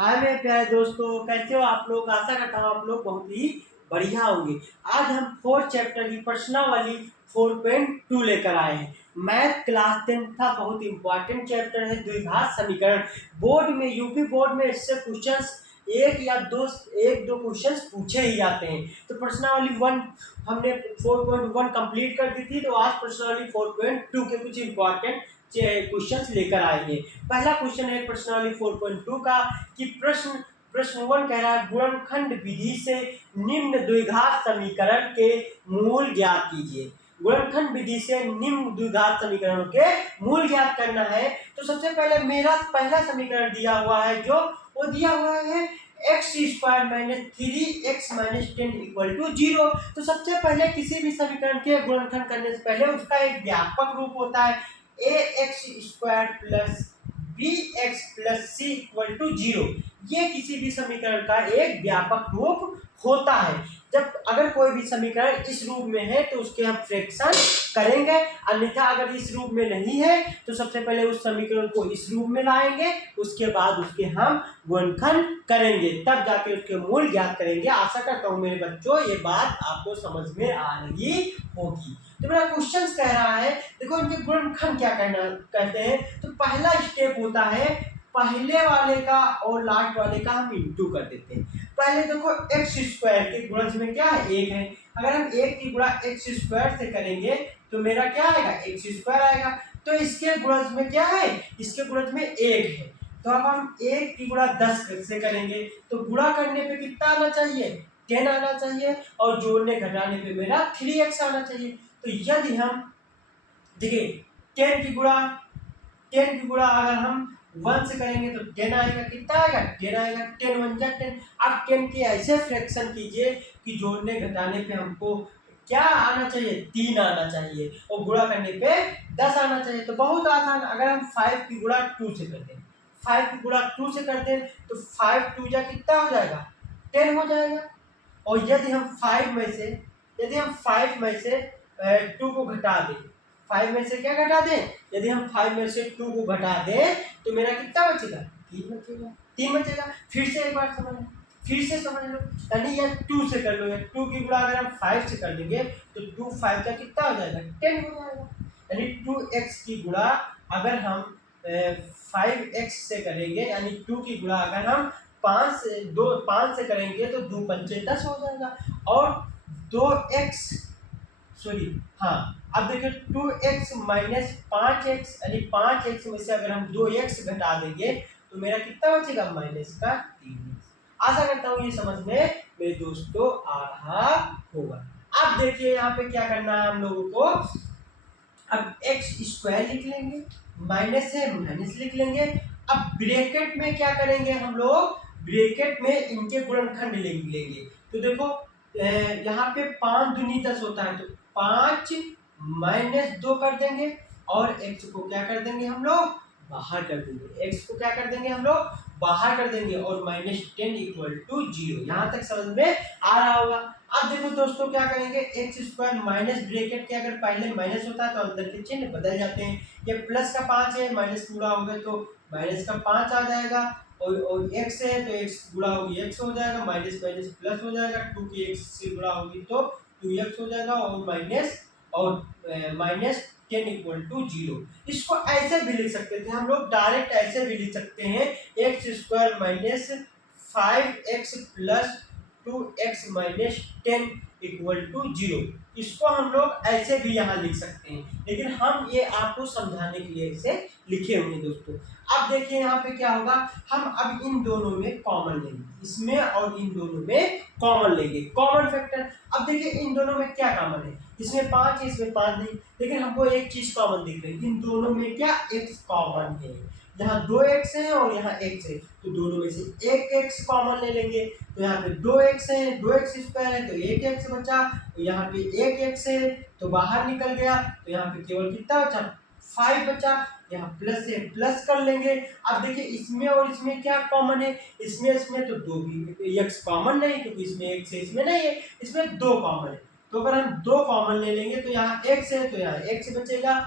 हाय मेरे प्यारे दोस्तों, कैसे हो आप लोग। आशा करता हूँ आप लोग बहुत ही बढ़िया होंगे। आज हम फोर्थ चैप्टर की प्रश्नावली 4.2 लेकर आए हैं। मैथ क्लास 10 का बहुत इंपॉर्टेंट चैप्टर है, द्विघात समीकरण। बोर्ड में, यूपी बोर्ड में इससे क्वेश्चंस एक दो क्वेश्चंस पूछे ही जाते हैं। तो प्रश्नावली 1 हमने 4.1 कंप्लीट कर दी थी, तो आज प्रश्नावली 4.2 के कुछ इंपॉर्टेंट क्वेश्चंस लेकर आए हैं। पहला क्वेश्चन है प्रश्नावली 4.2 का कि प्रश्न 1 कह रहा है गुणनखंड विधि से निम्न द्विघात समीकरण के मूल ज्ञात कीजिए। गुणनखंड विधि से निम्न द्विघात समीकरणों के मूल ज्ञात करना है। तो सबसे पहले मेरा पहला समीकरण दिया हुआ है, जो वो दिया हुआ है x square minus 3x minus 10 equal to 0। तो सबसे पहले किसी भी समीकरण के गुणनखंड करने से पहले उसका एक व्यापक रूप होता है ax square plus bx plus c equal to 0। ये किसी भी समीकरण का एक व्यापक रूप होता है। जब अगर कोई भी समीकरण इस रूप में है तो उसके हम फ्रैक्शन करेंगे, अन्यथा अगर इस रूप में नहीं है तो सबसे पहले उस समीकरण को इस रूप में लाएंगे, उसके बाद उसके हम गुणनखंड करेंगे, तब जाके उसके मूल ज्ञात करेंगे। आशा करता हूँ मेरे बच्चों ये बात आपको समझ में आ रही होगी। तो मेरा क्वेश्चन कह रहा है, देखो इनके गुणनखंड क्या कहते हैं। तो पहला स्टेप होता है पहले वाले का और लास्ट वाले का हम इंटू कर देते हैं। पहले देखो एक्स स्क्वायर के गुणज में क्या है, एक है। अगर हम एक की गुणा एक्स स्क्वायर से करेंगे तो मेरा क्या आएगा, एक्स स्क्वायर आएगा। तो इसके गुणज में क्या है, इसके गुणज में एक है। तो अब हम एक की गुणा 10 से करेंगे तो गुणा करने पे कितना आना चाहिए, 10 आना चाहिए, और जोड़ने घटाने पे मेरा 3x आना चाहिए। तो यदि हम देखिए 10 की गुणा अगर हम 1 से करेंगे तो 10 आएगा, कितना आएगा, 10 आएगा। 10 1 जा 10। अब 10 के ऐसे फ्रैक्शन कीजिए कि जोड़ने घटाने पे हमको क्या आना चाहिए, 3 आना चाहिए, और गुणा करने पे 10 आना चाहिए। तो बहुत आसान। अगर हम 5 की गुणा 2 से करते हैं, 5 की गुणा 2 से करते हैं तो 5 2 जा कितना हो जाएगा, 10 हो जाएगा। और यदि हम 5 में से 2 को घटा दें, 5 में से क्या घटा दें, यदि हम 5 में से 2 को घटा दें तो मेरा कितना बचेगा, 3 बचेगा। फिर से एक बार समझ लो, फिर से समझ लो। यानी या 2 से कर लो, या 2 की गुणा अगर हम 5 से कर देंगे तो 2 5 का कितना हो जाएगा, 10 हो जाएगा। यानी 2x की गुणा अगर हम 5x से करेंगे, यानी 2 की गुणा अगर हम 5 से करेंगे तो 2 पंचे 10 हो जाएगा। और 2x सॉरी हाँ, अब देखिए 2x माइनस 5x, यानी 5x में से अगर हम 2x घटा देंगे तो मेरा कितना बचेगा, माइनस का 3x। आशा करता हूँ ये समझ में मेरे दोस्तों आ रहा होगा। अब देखिए यहाँ पे क्या करना है हम लोगों को। अब एक्स स्क्वायर लिख लेंगे, माइनस है माइनस लिख लेंगे। अब ब्रैकेट में क्या करेंगे हम लोग, ब्रैकेट में इनके गुणनखंड लेंगे। तो देखो यहाँ पे 5 दूनी 10 होता है, तो 5 माइनस 2 कर देंगे, और x को क्या कर देंगे हम लोग, बाहर कर देंगे। x को क्या कर देंगे हम लोग, बाहर कर देंगे, और माइनस 10 इक्वल टू 0। यहाँ तक समझ में आ रहा होगा। अब देखो दोस्तों क्या करेंगे, एक्स स्क्वायर माइनस ब्रैकेट के अगर पहले माइनस होता है तो अंदर के चिन्ह बदल जाते हैं। ये प्लस का 5 है, माइनस पूरा हो गया तो माइनस का 5 आ जाएगा, और एक्स है तो एक्स गुणा होगी एक्स हो जाएगा, माइनस माइनस प्लस हो जाएगा, 2 की एक्स से गुणा होगी तो 2x हो जाएगा, और माइनस 10 इक्वल टू 0। इसको ऐसे भी लिख सकते थे हम लोग, डायरेक्ट ऐसे भी लिख सकते हैं, x square minus 5x plus 2x minus 10 equal to 0। इसको हम लोग ऐसे भी यहाँ लिख सकते हैं, लेकिन हम ये आपको समझाने के लिए इसे लिखे हुए हैं दोस्तों। अब देखिए यहाँ पे क्या होगा, हम अब इन दोनों में कॉमन लेंगे, इसमें और इन दोनों में कॉमन लेंगे, कॉमन फैक्टर। अब देखिए इन दोनों में क्या कॉमन है, इसमें 5 है, इसमें 5 नहीं, लेकिन हमको एक चीज कॉमन दिख रही है, इन दोनों में क्या x कॉमन है। यहाँ 2x है और यहाँ x है, तो दोनों में से एक x कॉमन ले लेंगे। तो यहाँ पे 2x है, 2x स्क्वायर है तो एक x बचा, तो यहाँ पे एक x है तो बाहर निकल गया, तो यहाँ पे केवल कितना बचा, 5 बचा। यहाँ प्लस है, प्लस कर लेंगे। अब देखिए इसमें और इसमें क्या कॉमन है, इसमें तो 2 भी x कॉमन नहीं, क्योंकि इसमें x है इसमें नहीं है, इसमें 2 कॉमन है। तो अगर हम 2 कॉमन ले लेंगे तो यहाँ x है तो यहाँ x बचेगा,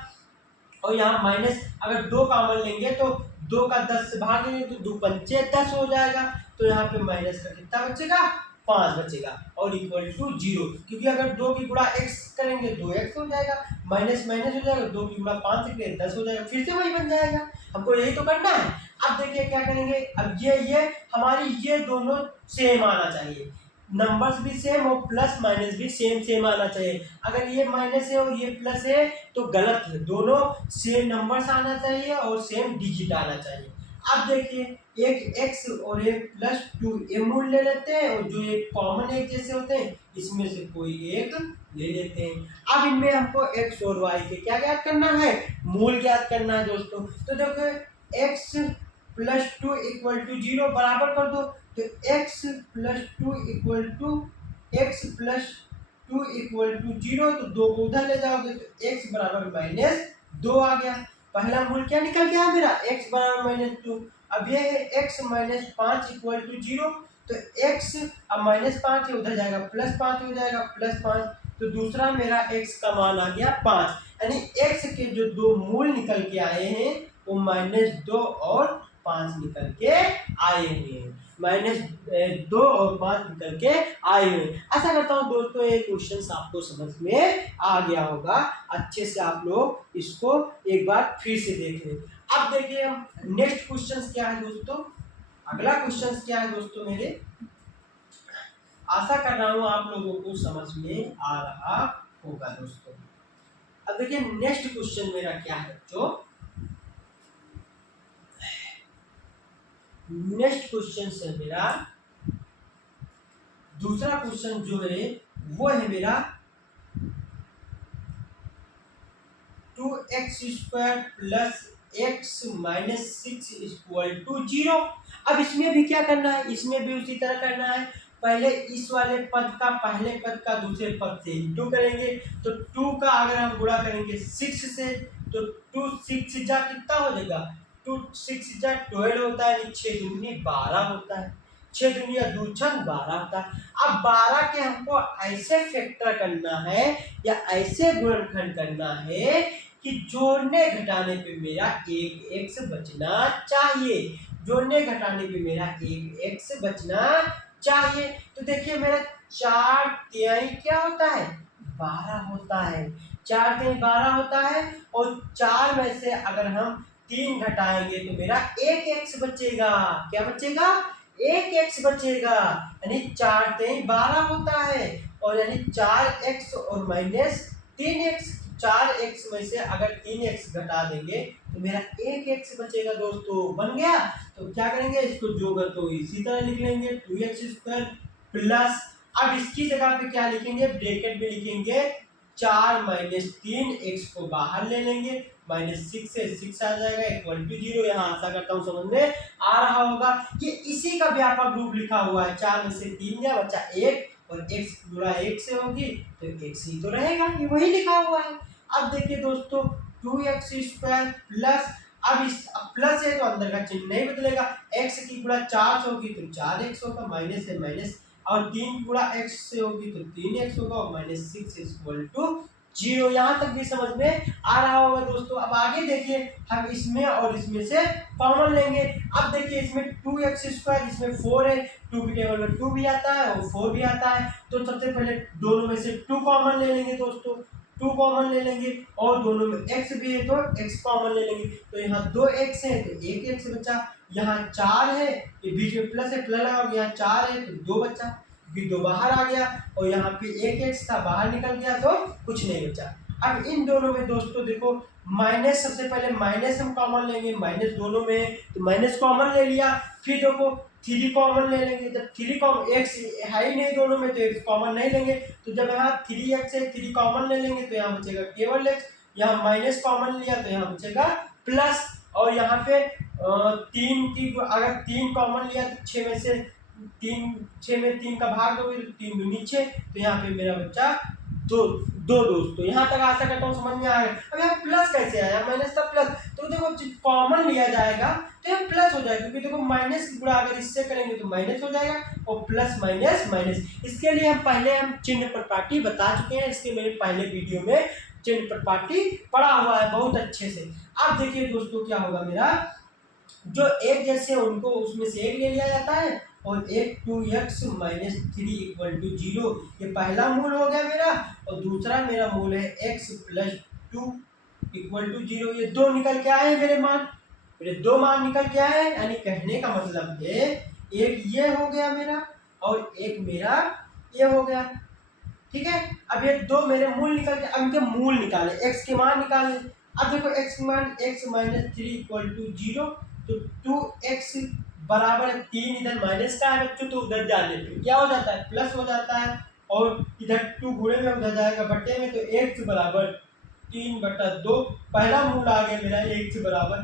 और यहाँ माइनस अगर 2 कॉमन लेंगे तो 2 का 10 से भागेंगे तो 2 पंचे 10 हो जाएगा। तो यहाँ पे माइनस का कितना बचेगा, 5 बचेगा और इक्वल टू 0, क्योंकि अगर 2 की गुणा x करेंगे 2x हो जाएगा, माइनस माइनस हो जाएगा, 2 की गुणा 5 से करेंगे 10 हो जाएगा, फिर से वही बन जाएगा। हमको यही तो करना है। अब देखिए क्या करेंगे, अब ये हमारी ये दोनों सेम आना चाहिए, नंबर्स भी सेम और प्लस माइनस भी सेम सेम आना चाहिए। अगर ये माइनस है और ये प्लस है तो गलत है, दोनों सेम नंबर्स आना चाहिए और सेम डिजिट आना चाहिए। अब देखिए एक x और एक +2 ये मूल ले लेते हैं और जो एक कॉमन एक जैसे होते हैं इसमें से कोई एक ले लेते हैं। अब इनमें हमको x और y के क्या ज्ञात करना है, मूल ज्ञात करना है दोस्तों। तो देखो x +2 = 0 बराबर कर दो, तो x +2 = 0, तो 2 को उधर ले जाओगे तो x बराबर -2 आ गया। पहला मूल क्या निकल गया मेरा, x बराबर -2। अब ये है x -5 = 0, तो x अब -5 है उधर जाएगा +5 हो जाएगा, +5, तो दूसरा मेरा x का मान आ गया 5। यानी x के जो दो मूल निकल के आए हैं वो -2 और 5 निकल के आए हैं, -2 और 5 निकल के आए हैं। आशा करता हूँ दोस्तों ये क्वेश्चन आपको समझ में आ गया होगा। अच्छे से आप लोग इसको एक बार फिर से देख लें। अब देखिए हम नेक्स्ट क्वेश्चन क्या है दोस्तों, अगला क्वेश्चन क्या है दोस्तों मेरे, आशा कर रहा हूँ आप लोगों को समझ में आ रहा होगा दोस्तों। अब देखिए नेक्स्ट क्वेश्चन मेरा क्या है बच्चों, नेक्स्ट क्वेश्चन है मेरा, दूसरा क्वेश्चन जो है वो है मेरा 2x² + x - 6 = 0। अब इसमें भी क्या करना है, इसमें भी उसी तरह करना है। पहले इस वाले पद का पहले पद का दूसरे पद से इंटू करेंगे, तो 2 का अगर हम गुणा करेंगे 6 से तो 2 6 जा कितना हो जाएगा, 2 6 जा 12 होता है, 6 दूनी 12 होता है, 6 दूनी 2 छन 12 होता है। अब 12 के हमको ऐसे फैक्टर करना है या ऐसे गुणनखंड करना है कि जोड़ने घटाने पे मेरा एक x बचना चाहिए, जोड़ने घटाने पे मेरा एक x बचना चाहिए। तो देखिए मेरा 4 तिहाई क्या होता है, 12 होता है, 4 तिहाई 12 होता है, और 4 में से अगर हम 3 घटाएंगे तो मेरा एक x बचेगा, क्या बचेगा, एक x बचेगा, यानी 4 तिहाई 12 होता है, और यानी 4x और -3x, 4x में से अगर 3x घटा देंगे तो मेरा एक x बचेगा दोस्तों, बन गया। तो क्या करेंगे, इसको जोड़कर तो इसी तरह लिख लेंगे 2x² प्लस, अब इसकी जगह पे क्या लिखेंगे, ब्रैकेट में लिखेंगे 4 - 3, x को बाहर ले लेंगे, -6 से 6 आ जाएगा = 0। यहाँ आशा करता हूँ समझ में आ रहा होगा। ये इसी का व्यापक रूप लिखा हुआ है, 4 में से 3 गया बचा 1, और x गुणा 1 से होगी तो x ही तो रहेगा, ये वही लिखा हुआ है। अब देखिए दोस्तों 2x² प्लस, अब इस प्लस है तो अंदर का चिन्ह नहीं बदलेगा, x की गुणा 4 से होगी तो 4x होगा, माइनस है माइनस, और 3 गुणा x से होगी तो 3x होगा, और -6 = 0। यहाँ तक भी समझ में आ रहा होगा दोस्तों। अब आगे देखिए हम इसमें और इसमें से कॉमन लेंगे। अब देखिए इसमें 2x², इसमें 4 है, 2 की टेबल में 2 भी आता है और 4 भी आता है, तो सबसे पहले दोनों में से 2 कॉमन ले लेंगे दोस्तों, 2 कॉमन ले लेंगे, और दोनों में x भी है तो x कॉमन ले लेंगे, तो यहाँ 2x है तो 1x बचा, यहाँ 4 है, ये बीच में प्लस है, प्लस लगाओगे, यहाँ 4 है तो 2 बचा, क्योंकि 2 बाहर आ गया, और यहाँ पे 1x था बाहर निकल गया तो कुछ नहीं बचा। अब इन दोनों में दोस्तों देखो माइनस, सबसे पहले माइनस हम कॉमन लेंगे, माइनस दोनों में तो माइनस कॉमन ले लिया, फिर देखो 3 कॉमन ले लेंगे, जब 3 कॉमन, x है ही नहीं दोनों में तो x कॉमन नहीं लेंगे, तो जब यहाँ 3x है 3 कॉमन ले लेंगे तो यहाँ बचेगा केवल x, यहाँ माइनस कॉमन लिया तो यहाँ बचेगा प्लस, और यहाँ पे 3 की अगर 3 कॉमन लिया तो 6 में से 6 में 3 का भाग दोगे तो 3 दूनी 6, तो यहाँ पे मेरा बच्चा 2 दोस्तों। यहाँ तक आशा करता हूँ समझ में आ गया। अब यहाँ प्लस कैसे आया, माइनस का प्लस, तो देखो कॉमन लिया जाएगा तो यहाँ प्लस हो जाएगा, क्योंकि देखो माइनस की गुणा अगर इससे करेंगे तो माइनस हो जाएगा, और प्लस माइनस माइनस। इसके लिए हम चिन्ह प्रपाटी बता चुके हैं, इसके मेरे पहले वीडियो में चिन्ह प्रपाटी पढ़ा हुआ है बहुत अच्छे से। अब देखिए दोस्तों क्या होगा मेरा, जो एक जैसे उनको उसमें से एक ले लिया जाता है, और एक 2x minus three equal to zero, ये पहला मूल हो गया मेरा, और दूसरा मेरा मूल है x plus two equal to zero. ये दो निकल के आए मेरे मान, मेरे दो मान निकल के आए, यानी कहने का मतलब है एक ये हो गया मेरा और एक मेरा ये हो गया। ठीक है, अब ये दो मेरे मूल निकल के, अब इनके मूल निकाले, x के मान निकाले। अब देखो x के मान x minus three equal to zero, तो 2x बराबर है तीन, इधर माइनस का है बच्चों, तो उधर जाने पे क्या हो जाता है, प्लस हो जाता है, और इधर 2 गुणे में उधर जाएगा बट्टे में, तो x बराबर 3/2। पहला मूल आ गया मेरा x बराबर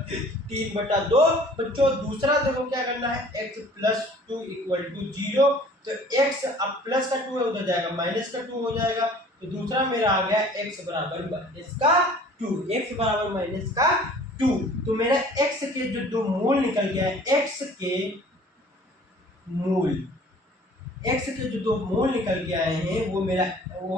3/2। बच्चों दूसरा देखो क्या करना है, x plus two equal to zero, तो x अब प्लस का 2 है उधर जाएगा माइनस का 2 हो जाएगा, तो दूसरा मेरा आ गया x बराबर माइनस का 2, x बराबर माइनस का 2। तो मेरा x के जो दो मूल निकल गया है, x के मूल, x के जो दो मूल निकल के आए हैं वो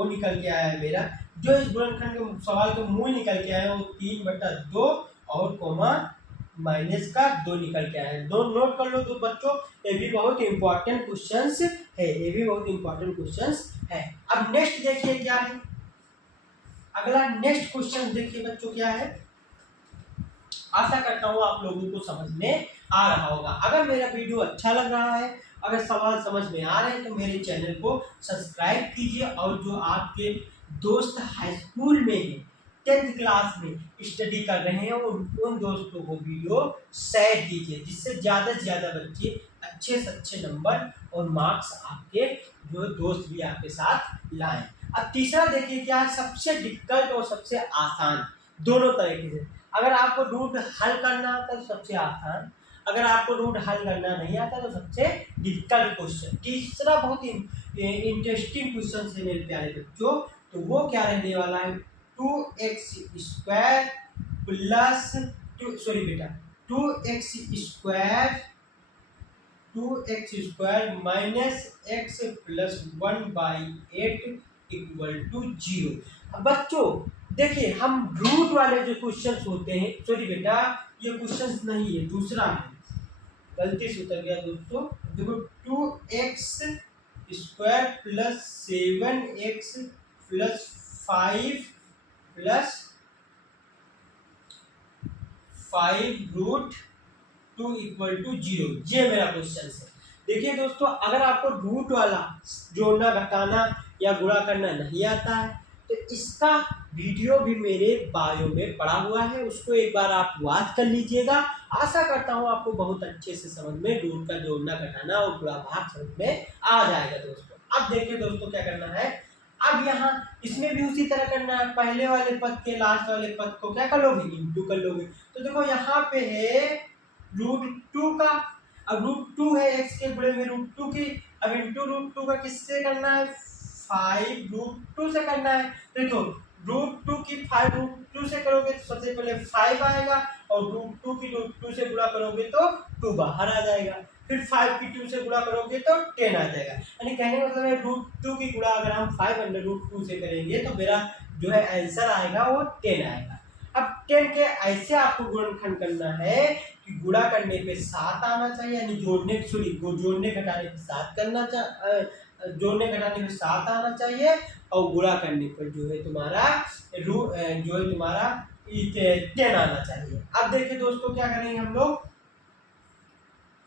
निकल के आया है मेरा, जो इस गुणनखंड के सवाल के मूल निकल के आए हैं वो 3/2 और कोमा माइनस का 2 निकल के आए हैं। दो नोट कर लो तो बच्चों, ये भी बहुत इंपॉर्टेंट क्वेश्चंस है, ये भी बहुत इंपॉर्टेंट क्वेश्चंस है। अब नेक्स्ट देखिए क्या है, अगला नेक्स्ट क्वेश्चन देखिए बच्चों क्या है। आशा करता हूँ आप लोगों को समझ में आ रहा होगा। अगर मेरा वीडियो अच्छा लग रहा है, अगर सवाल समझ में आ रहे हैं, तो मेरे चैनल को सब्सक्राइब कीजिए, और जो आपके दोस्त हाई स्कूल में हैं, 10th क्लास में स्टडी कर रहे हैं, उन दोस्तों को वीडियो शेयर कीजिए, जिससे ज़्यादा से ज़्यादा बच्चे अच्छे से अच्छे नंबर और मार्क्स आपके जो दोस्त भी आपके साथ लाएं। अब तीसरा देखिए क्या है, सबसे डिफिकल्ट और सबसे आसान दोनों तरीके से। अगर आपको रूट हल करना आता है तो सबसे आसान, अगर आपको रूट हल करना नहीं आता तो सबसे डिफिकल्ट क्वेश्चन। तीसरा बहुत इंटरेस्टिंग क्वेश्चन है मेरे प्यारे बच्चों, तो वो क्या रहने वाला है, 2x² प्लस सॉरी बेटा 2x² minus x plus 1/8 equal to 0। अब बच्चों देखिए, हम रूट वाले जो क्वेश्चंस होते हैं, सॉरी बेटा ये क्वेश्चंस नहीं है, दूसरा है, गलती से उतर गया दोस्तों। देखो 2x² plus 7x plus 5 plus 5√2 equal to 0, ये मेरा क्वेश्चन है। देखिए दोस्तों, अगर आपको रूट वाला जोड़ना घटाना या गुणा करना नहीं आता है, तो इसका वीडियो भी मेरे बायो में पड़ा हुआ है, उसको एक बार आप वॉच कर लीजिएगा। आशा करता हूँ आपको बहुत अच्छे से समझ में रूट का जोड़ना घटाना और गुणा भाग समझ में आ जाएगा दोस्तों। अब देखिए दोस्तों क्या करना है, अब यहाँ इसमें भी उसी तरह करना है, पहले वाले पद के लास्ट वाले पद को क्या कर लोगे, इंटू कर लोगे। तो देखो यहाँ पे है √2 का, अब √2 है x के गुणे में √2 की, अब इंटू √2 का किससे करना है, 5√2 से करना है। देखो √2 की 5√2 से करोगे तो सबसे पहले 5 आएगा, और √2 की √2 से गुणा करोगे तो 2 बाहर आ जाएगा, फिर 5 की 2 से गुणा करोगे तो 10 आ जाएगा। यानी कहने का मतलब है √2 की गुणा अगर हम 5/√2 से करेंगे तो मेरा जो है आंसर आएगा वो 10 आएगा। अब 10 के ऐसे आपको गुणनखंड करना है कि गुणा करने पे 7 आना चाहिए, यानी जोड़ने घटाने पे 7 करना चाहिए, जोड़ने घटाने पे 7 आना चाहिए, और गुणा करने पर जो है तुम्हारा जो है तुम्हारा 10 आना चाहिए। अब देखिए दोस्तों क्या करेंगे हम लोग,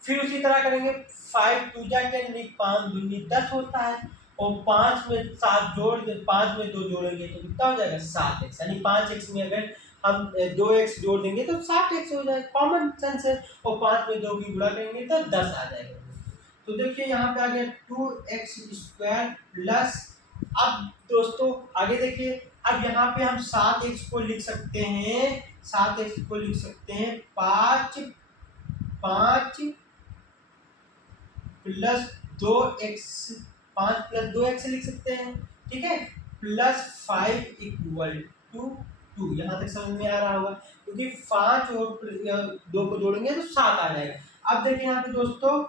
फिर उसी तरह करेंगे, 5 2 जा 10, 5 दूनी 10 होता है, और 5 में 7 जोड़ दे, 5 में 2 जोड़ेंगे तो कितना हो जाएगा 7x, यानी 5x में अगर हम 2x जोड़ देंगे तो 7x हो जाएगा, कॉमन सेंस है, और 5 में 2 की गुणा करेंगे तो 10 आ जाएगा। तो देखिए यहाँ पे आ गया 2x² प्लस, अब दोस्तों आगे देखिए, अब यहाँ पे हम 7x को लिख सकते हैं, 7x को लिख सकते हैं 5 प्लस 2x, 5 प्लस 2x लिख सकते हैं, ठीक है, प्लस 5 इक्वल टू 2। यहाँ तक समझ में आ रहा होगा, क्योंकि 5 और 2 को जोड़ेंगे तो 7 आ जाएगा। अब देखिए यहाँ पे दोस्तों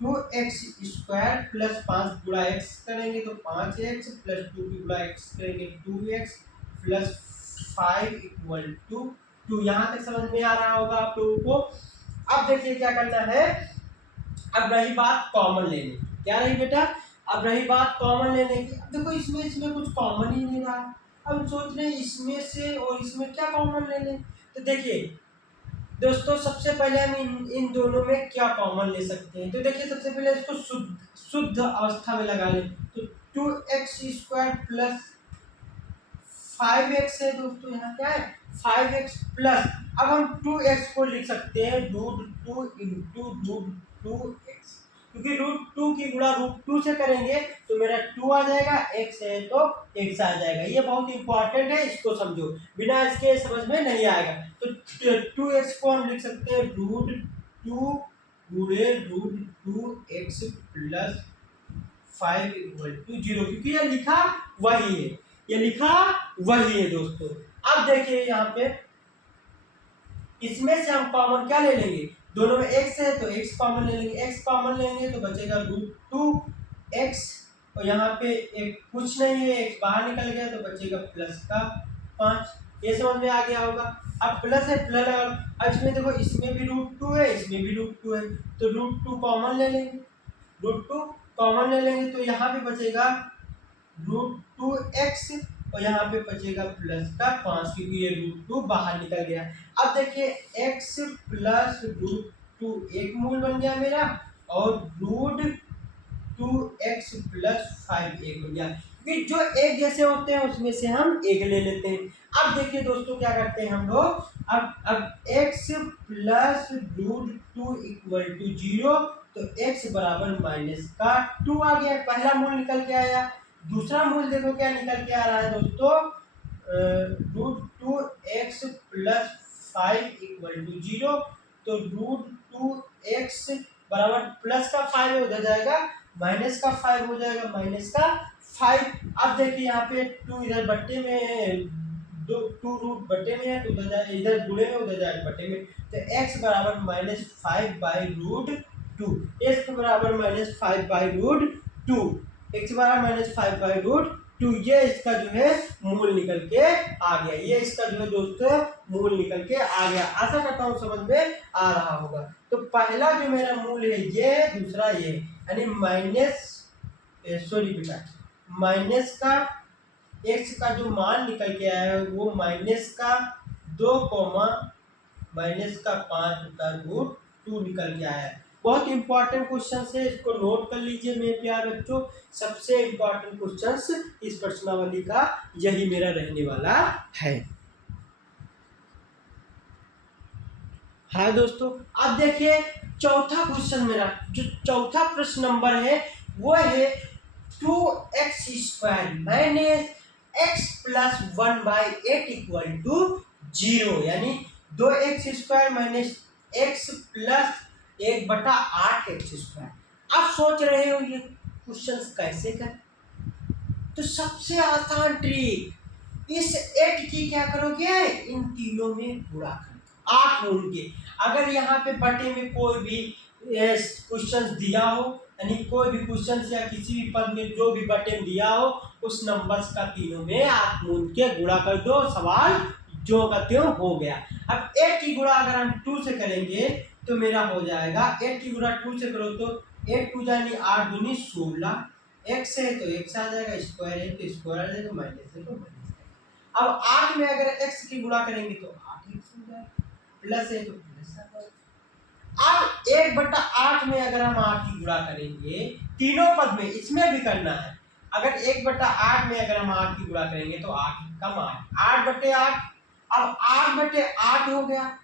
2x² प्लस 5 गुणा x करेंगे तो 5x प्लस 2 की गुणा x करेंगे 2x प्लस 5 इक्वल टू 2। यहाँ तक समझ में आ रहा होगा आप लोगों को। अब देखिए क्या करना है, अब रही बात कॉमन लेने की। क्या रही बेटा, अब रही बात कॉमन लेने की। अब देखो इसमें इसमें कुछ कॉमन ही नहीं रहा। अब सोच रहे हैं इसमें से और इसमें क्या कॉमन ले लें। तो देखिए दोस्तों सबसे पहले हम इन दोनों में क्या कॉमन ले सकते हैं। तो देखिए सबसे पहले इसको शुद्ध शुद्ध अवस्था में लगा लें। तो 2x² प्लस 5x है दोस्तों, यहाँ क्या है 5x प्लस, अब हम 2x को लिख सकते हैं √2 इंटू √2x, क्योंकि √2 की गुणा √2 से करेंगे तो मेरा 2 आ जाएगा, x है तो x आ जाएगा। ये बहुत इंपॉर्टेंट है, इसको समझो, बिना इसके समझ में नहीं आएगा। तो 2x को हम लिख सकते हैं √2 गुणे √2x प्लस 5 = 0, क्योंकि ये लिखा वही है, ये लिखा वही है दोस्तों। अब देखिए यहाँ पे इसमें से हम कॉमन क्या ले लेंगे, दोनों में x है तो x कॉमन ले लेंगे, x कॉमन लेंगे तो बचेगा √2x, और यहाँ पे एक कुछ नहीं है, x बाहर निकल गया तो बचेगा प्लस का 5। ये समझ में आ गया होगा। अब प्लस है प्लस, अब इसमें देखो इसमें भी √2 है, इसमें भी √2 है, तो √2 कॉमन ले लेंगे, √2 कॉमन ले लेंगे तो यहाँ पे बचेगा √2x, और यहाँ पे बचेगा प्लस का 5, क्योंकि ये √2 बाहर निकल गया। अब देखिए x प्लस √2 एक मूल बन गया मेरा, और √2x प्लस 5 एक बन गया, क्योंकि जो एक जैसे होते हैं उसमें से हम एक ले लेते हैं। अब देखिए दोस्तों क्या करते हैं हम लोग, अब x प्लस √2 = 0, तो x बराबर माइनस का 2 आ गया, पहला मूल निकल के आया। दूसरा मूल देखो क्या निकल के आ रहा है दोस्तों, √2x प्लस 5 = 0, तो √2x बराबर प्लस का 5 उधर जाएगा, माइनस का 5 हो जाएगा, माइनस का 5। अब देखिए यहाँ पे 2 इधर बट्टे में है, 2 रूट बट्टे में है तो उधर जाए, इधर गुणे में उधर जाएगा बट्टे में, तो x बराबर -5/√2, x बराबर -5/√2, x बराबर -5/√2, ये इसका जो है मूल निकल के आ गया, ये इसका जो है दोस्तों मूल निकल के आ गया। आशा करता हूँ समझ में आ रहा होगा। तो पहला जो मेरा मूल है ये है, दूसरा ये है, यानी माइनस का x का जो मान निकल के आया है वो -2, -5/√2 निकल के आया है। बहुत इंपॉर्टेंट क्वेश्चन है, इसको नोट कर लीजिए मेरे प्यारे बच्चों। सबसे इंपॉर्टेंट क्वेश्चन इस प्रश्नावली का यही मेरा रहने वाला है। हाँ दोस्तों, अब देखिए चौथा क्वेश्चन मेरा, जो चौथा प्रश्न नंबर है वो है 2x² माइनस x प्लस 1/8 = 0, यानी 2x² minus x plus 1/8x²। अब सोच रहे हो ये क्वेश्चन कैसे करें, तो सबसे आसान ट्रिक, इस 8 की क्या करोगे, इन तीनों में गुणा करो 8 होंगे। अगर यहाँ पे बटे में कोई भी क्वेश्चन दिया हो, यानी कोई भी क्वेश्चन या किसी भी पद में जो भी बटे में दिया हो, उस नंबर्स का तीनों में आप मूल के गुणा कर दो, सवाल जो का त्यों हो गया। अब 8 की गुणा अगर हम 2 से करेंगे तो मेरा हो जाएगा, 8 की गुणा 2 से करो तो 8 2 यानी 8 दूनी 16, x है तो x आ जाएगा, स्क्वायर है तो स्क्वायर आ जाएगा, माइनस है तो माइनस। अब 8 में अगर x की गुणा करेंगे तो 8x हो जाएगा, प्लस है तो प्लस आ जाएगा। अब 1/8 में अगर हम 8 की गुणा करेंगे, तीनों पद में, इसमें भी करना है, अगर 1/8 में अगर हम 8 की गुणा करेंगे तो 8 कम 8/8, अब 8/8 हो गया,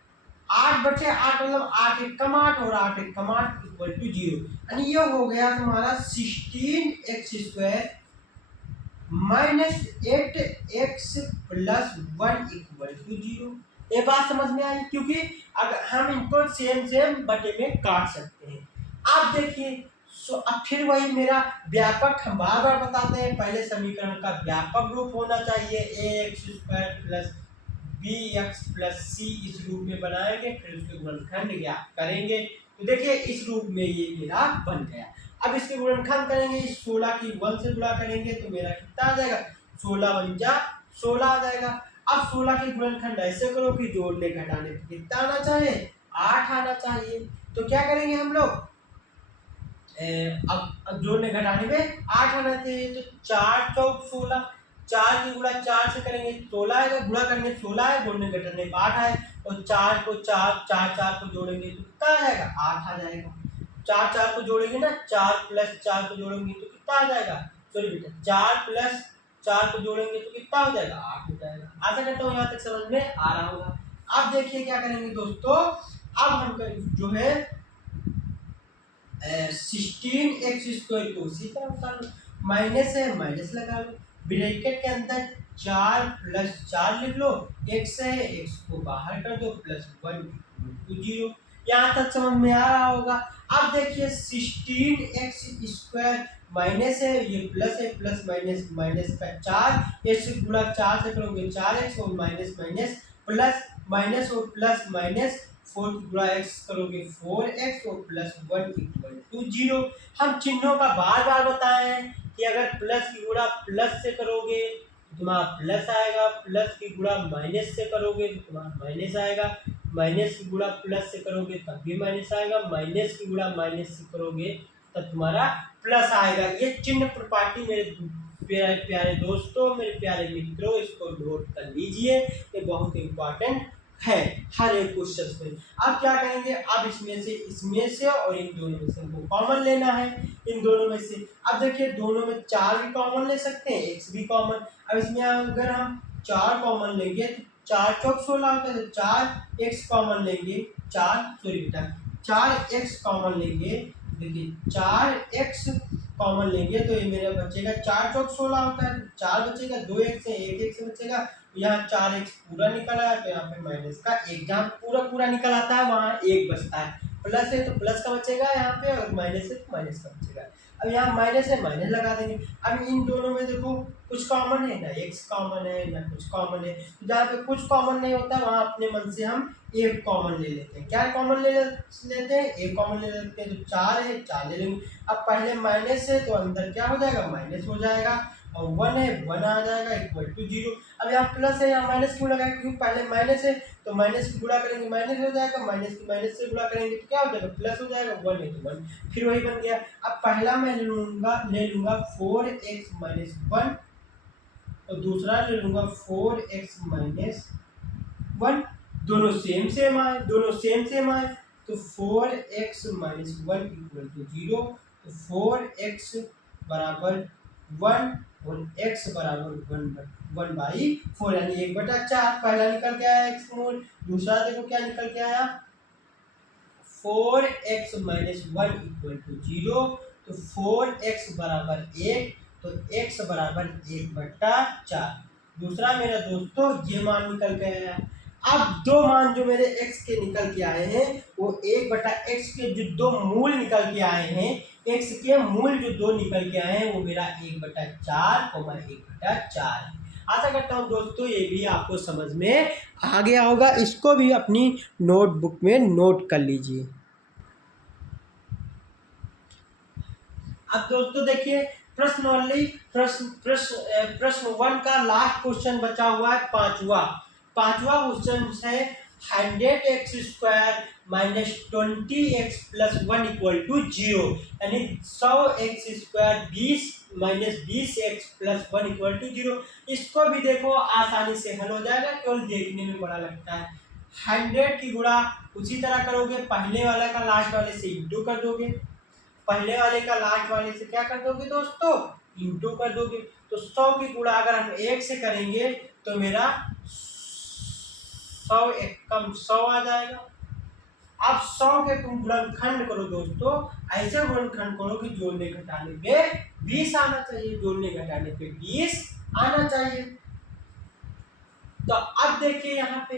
8/8 मतलब 8 1 कम 8 और 8 1 कम 8 = 0, यानी ये हो गया तुम्हारा 16x² माइनस 8x प्लस 1 = 0। ये बात समझ में आई, क्योंकि अगर हम इनको सेम बटे में काट सकते हैं। अब देखिए अब फिर वही मेरा व्यापक, हम बार बार बताते हैं, पहले समीकरण का व्यापक रूप होना चाहिए, ax² plus bx plus c, इस रूप में बनाएंगे, फिर उसके गुणनखंड ज्ञात करेंगे। तो देखिए इस रूप में ये मेरा बन गया। अब इसके गुणनखंड करेंगे, इस 16 की 1 से गुणा करेंगे तो मेरा कितना आ जाएगा, 16 × 1 = 16 आ जाएगा। अब 16 के गुणनखंड ऐसे करो कि जोड़ने घटाने पे कितना आना चाहिए, 8 आना चाहिए। तो क्या करेंगे हम लोग, अब जोड़ने घटाने में 8 आना चाहिए। तो 4 चौक 16, 4 की गुणा 4 से करेंगे 16 आएगा, गुणा करने 16 है, जोड़ने घटाने 8 है। और 4 को 4 को जोड़ेंगे तो कितना आ जाएगा, 8 आ जाएगा। 4 को जोड़ेंगे ना, 4 प्लस 4 को जोड़ेंगे तो कितना आ जाएगा, सॉरी बेटा 4 प्लस 4 को जोड़ेंगे तो कितना हो जाएगा, 8 हो जाएगा। आशा करता हूँ यहाँ तक समझ में आ रहा होगा। अब देखिए क्या करेंगे दोस्तों, अब हम जो है 16x² को उसी तरह उतार लो, माइनस है माइनस लगा लो, ब्रैकेट के अंदर 4 प्लस 4 लिख लो, x है x को बाहर कर दो, प्लस 1 0। यहाँ तक समझ में आ रहा होगा। अब देखिए 16x² माइनस है, ये प्लस है, प्लस माइनस माइनस का 4, x गुणा 4 से करोगे 4x और माइनस माइनस प्लस, माइनस और प्लस माइनस 4 की गुणा x करोगे 4x और प्लस 1 इक्वल टू 0। हम चिन्हों का बार बार बताए हैं कि अगर प्लस की गुणा प्लस से करोगे तो तुम्हारा प्लस आएगा, प्लस की गुणा माइनस से करोगे तो तुम्हारा माइनस आएगा, माइनस की गुणा प्लस से करोगे तब भी माइनस आएगा, माइनस की गुणा माइनस से करोगे तब तुम्हारा प्लस आएगा। ये चिन्ह प्रॉपर्टी मेरे प्यारे प्यारे दोस्तों, मेरे प्यारे मित्रों, इसको नोट कर लीजिए, ये बहुत इंपॉर्टेंट है हर एक क्वेश्चन में। अब क्या करेंगे, अब इसमें से और इन दोनों में से हमको कॉमन लेना है, इन दोनों में से। अब देखिए दोनों में 4 भी कॉमन ले सकते हैं, x भी कॉमन। अब इसमें अगर हम 4 कॉमन लेंगे तो 4 चौक 16 होता है, तो 4x कॉमन लेंगे, 4 सॉरी बेटा 4x कॉमन लेंगे। देखिए 4x कॉमन लेंगे तो ये मेरा बचेगा 4 चौक 16 होता है, 4 बचेगा, 2x है, 1x बचेगा, यहाँ 4x पूरा निकल आया तो यहाँ पे माइनस का 1, जहाँ पूरा पूरा निकल आता है वहाँ 1 बचता है, प्लस है तो प्लस का बचेगा यहाँ पे, और माइनस है तो माइनस का बचेगा। अब यहाँ माइनस है माइनस लगा देंगे। अब इन दोनों में देखो कुछ कॉमन है ना, x कॉमन है ना कुछ कॉमन है, तो जहाँ पे कुछ कॉमन नहीं होता वहाँ अपने मन से हम एक कॉमन ले लेते हैं। क्या कॉमन लेते हैं, एक कॉमन ले लेते हैं, तो 4 है 4 ले लेंगे। अब पहले माइनस है तो अंदर क्या हो जाएगा, माइनस हो जाएगा, और 1 है 1 आ जाएगा इक्वल टू 0। अब यहाँ प्लस है, यहाँ माइनस क्यों लगाए, क्योंकि पहले माइनस है तो माइनस की गुणा करेंगे माइनस हो जाएगा, माइनस की माइनस से गुणा करेंगे तो क्या हो जाएगा, प्लस हो जाएगा, 1 है तो 1, फिर वही बन गया। अब पहला मैं ले लूंगा 4x माइनस 1, और दूसरा ले लूंगा 4x माइनस 1, दोनों सेम सेम आए, दोनों सेम सेम आए, तो 4x माइनस 1 इक्वल टू 0, तो 4x बराबर 1 और x बराबर 1/4, यानी 1/4। पहला निकल के आया x मूल, दूसरा देखो क्या निकल के आया 4x माइनस 1 इक्वल टू 0, तो 4x बराबर 1, तो x बराबर 1/4। दूसरा मेरा दोस्तों ये मान निकल के आया। अब दो मान जो मेरे x के निकल के आए हैं वो 1/x के जो दो मूल निकल के आए हैं, x के मूल जो दो निकल के आए हैं वो मेरा 1/4 और 1/4 है। आशा करता हूँ दोस्तों ये भी आपको समझ में आ गया होगा, इसको भी अपनी नोटबुक में नोट कर लीजिए। अब दोस्तों देखिए प्रश्न वाली प्रश्न 1 का लास्ट क्वेश्चन बचा हुआ है, पांचवा क्वेश्चन है 100x² minus 20x plus 1 equal to 0, यानी 100x² 20 minus 20x plus 1 equal to 0। इसको भी देखो आसानी से हल हो जाएगा, केवल देखने में बड़ा लगता है। 100 की गुणा उसी तरह करोगे, पहले वाला का लास्ट वाले से इंटू कर दोगे, पहले वाले का लास्ट वाले से क्या कर दोगे दोस्तों, इंटू कर दोगे। तो 100 की गुणा अगर हम 1 से करेंगे तो मेरा 100 एक कम 100 आ जाएगा। अब 100 के तुम गुणनखंड करो दोस्तों, ऐसे गुणनखंड करो कि जोड़ने घटाने पे 20 आना चाहिए, जोड़ने घटाने पे 20 आना चाहिए। तो अब देखिए यहाँ पे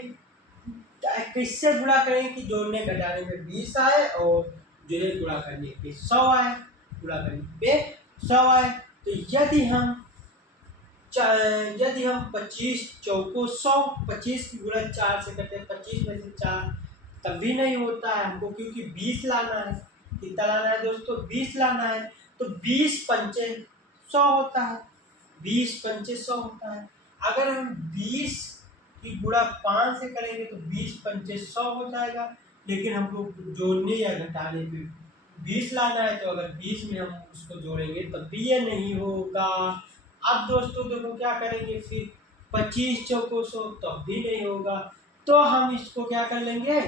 किससे गुणा करें कि जोड़ने घटाने पे 20 आए और जो है गुणा करने पे 100 आए, गुणा करने पे 100 आए। तो यदि हम 25 चौको 100, 25 की गुणा 4 से करते हैं, 25 में से 4 तब भी नहीं होता है हमको, क्योंकि 20 लाना है। कितना लाना है दोस्तों, 20 लाना है। तो 20 पंचे 100 होता है, 20 पंचे 100 होता है। अगर हम 20 की गुणा 5 से करेंगे तो 20 पंचे 100 हो जाएगा, लेकिन हमको जोड़ने या घटाने पे 20 लाना है, तो अगर 20 में हम उसको जोड़ेंगे तब भी ये नहीं होगा। अब दोस्तों देखो क्या करेंगे, फिर 25 चौको 100 तब भी नहीं होगा। तो हम इसको क्या कर लेंगे,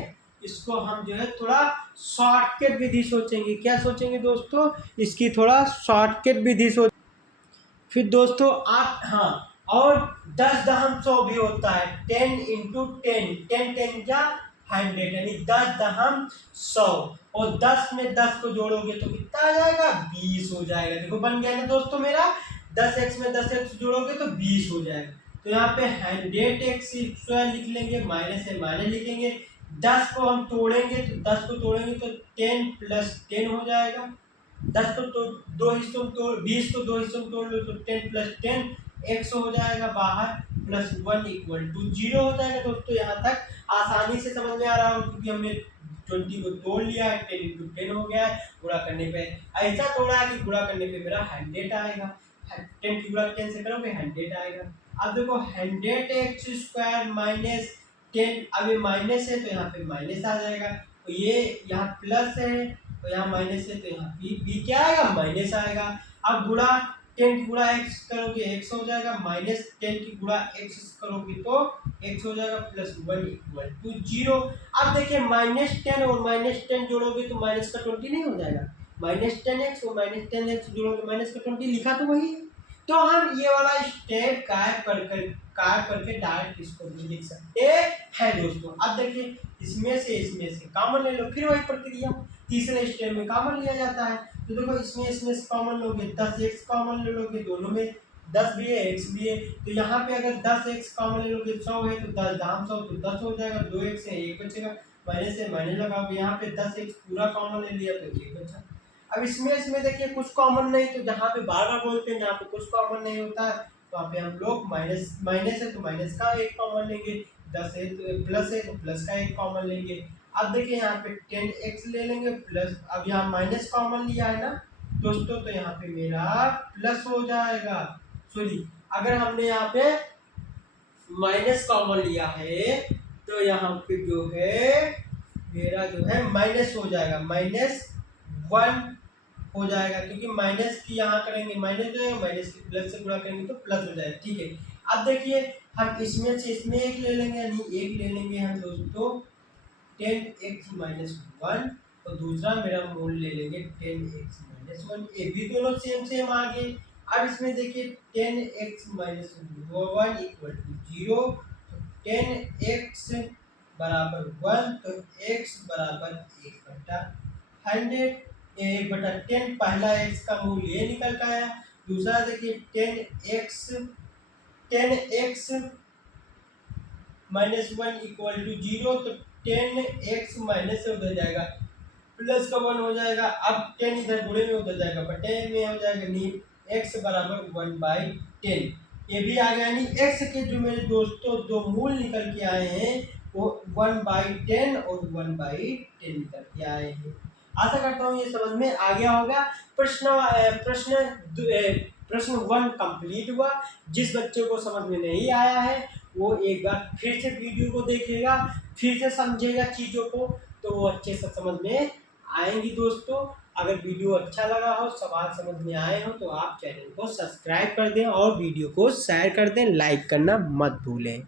इसको हम जो है थोड़ा शॉर्टकट विधि सोचेंगे। क्या सोचेंगे दोस्तों, इसकी थोड़ा शॉर्टकट विधि सोच। फिर दोस्तों आप, हाँ, और 10 दहम 100 भी होता है, 10 इंटू 10, 10 जा 100, यानी 10 दहम 100, और 10 में 10 को जोड़ोगे तो कितना आ जाएगा, 20 हो जाएगा। देखो बन गया ना दोस्तों मेरा, 10x में 10x जोड़ोगे तो 20 हो जाएगा। तो यहाँ पे 100x² लिख लेंगे, माइनस है माइनस लिखेंगे। 10 को हम तोड़ेंगे तो 10 को तोड़ेंगे तो 10 + 10 हो जाएगा। 10 को तो 2 हिस्सों में तोड़, 20 को 2 हिस्सों में तोड़ लो तो 10 + 10 100 हो जाएगा बाहर, +1 = 0 हो जाएगा। दोस्तों यहाँ तक आसानी से समझ में आ रहा हो, क्योंकि हमने 20 को तोड़ लिया है, 10 × 10 हो गया है। गुणा करने पे ऐसा तोड़ा है कि गुणा करने पे मेरा 100 आएगा। 10 की गुणा 10 से करोगे 100 आएगा। अब देखो 100x² - 10, अब ये माइनस है तो यहाँ पे माइनस आ जाएगा, तो ये यहाँ प्लस है तो यहाँ माइनस है, तो यहाँ भी क्या आएगा, माइनस आएगा। अब गुणा 10 की गुणा x करोगे x हो जाएगा, -10 की गुणा x करोगे तो x हो जाएगा, +1 = 0। अब देखिए -10 और -10 जोड़ोगे तो माइनस का 20 नहीं हो जाएगा, -10x और -10x जोड़ोगे -20, लिखा तो वही है। तो हम ये वाला स्टेप गायब करके डायरेक्ट इसको भी लिख सकते हैं दोस्तों। अब देखिए इसमें से कॉमन ले लो, फिर वही प्रक्रिया तीसरे स्टेप में कॉमन लिया जाता है। तो देखो इसमें से कॉमन लोगे, 10x कॉमन ले लोगे, दोनों में 10 भी है x भी है, तो यहाँ पे अगर 10x कॉमन ले लोगे 100 है तो 10 दाम 100 तो 10 हो जाएगा, 2x है 1 बचेगा, माइनस से माइनस लगाओगे, यहाँ पे 10x पूरा कॉमन ले लिया तो 1 बचा। अब इसमें देखिए कुछ कॉमन नहीं, तो जहाँ पे बार बार बोलते हैं जहाँ पे कुछ कॉमन नहीं होता है तो वहाँ पे हम लोग माइनस है तो माइनस का एक कॉमन लेंगे, 10 है तो प्लस है तो प्लस का एक कॉमन लेंगे। अब देखिए यहाँ पे 10x ले लेंगे प्लस, अब यहाँ माइनस कॉमन लिया है ना दोस्तों, तो यहाँ पे मेरा प्लस हो जाएगा। सॉरी, अगर हमने यहाँ पे माइनस कॉमन लिया है तो यहाँ पे जो है मेरा जो है माइनस हो जाएगा, -1 हो जाएगा, क्योंकि माइनस की यहाँ करेंगे माइनस हो जाएगा, माइनस की प्लस से गुणा करेंगे तो प्लस हो जाएगा। ठीक है, अब देखिए हम इसमें से इसमें एक ले लेंगे, यानी एक ले लेंगे हम दोस्तों 10x - 1, और दूसरा मेरा मूल ले लेंगे 10x - 1, ये भी दोनों सेम आ गए। अब इसमें देखिए 10x - 1 = 0, तो 10x = 1, तो x = 1/100, 1/10 पहला x का मूल ये निकल का आया। दूसरा देखिए 10x - 1 = 0, तो 10x माइनस से उधर जाएगा, प्लस का 1 हो जाएगा। अब 10 इधर गुणे में उधर जाएगा, बटे में हो जाएगा, नहीं x = 1/10, ये भी आ गया। यानी x के जो मेरे दोस्तों दो मूल निकल के आए हैं वो 1/10 और 1/10 निकल के आए हैं। आशा करता हूँ ये समझ में आ गया होगा। प्रश्न 1 कंप्लीट हुआ। जिस बच्चे को समझ में नहीं आया है वो एक बार फिर से वीडियो को देखेगा, फिर से समझेगा चीज़ों को, तो वो अच्छे से समझ में आएंगी दोस्तों। अगर वीडियो अच्छा लगा हो, सवाल समझ में आए हो, तो आप चैनल को सब्सक्राइब कर दें और वीडियो को शेयर कर दें, लाइक करना मत भूलें।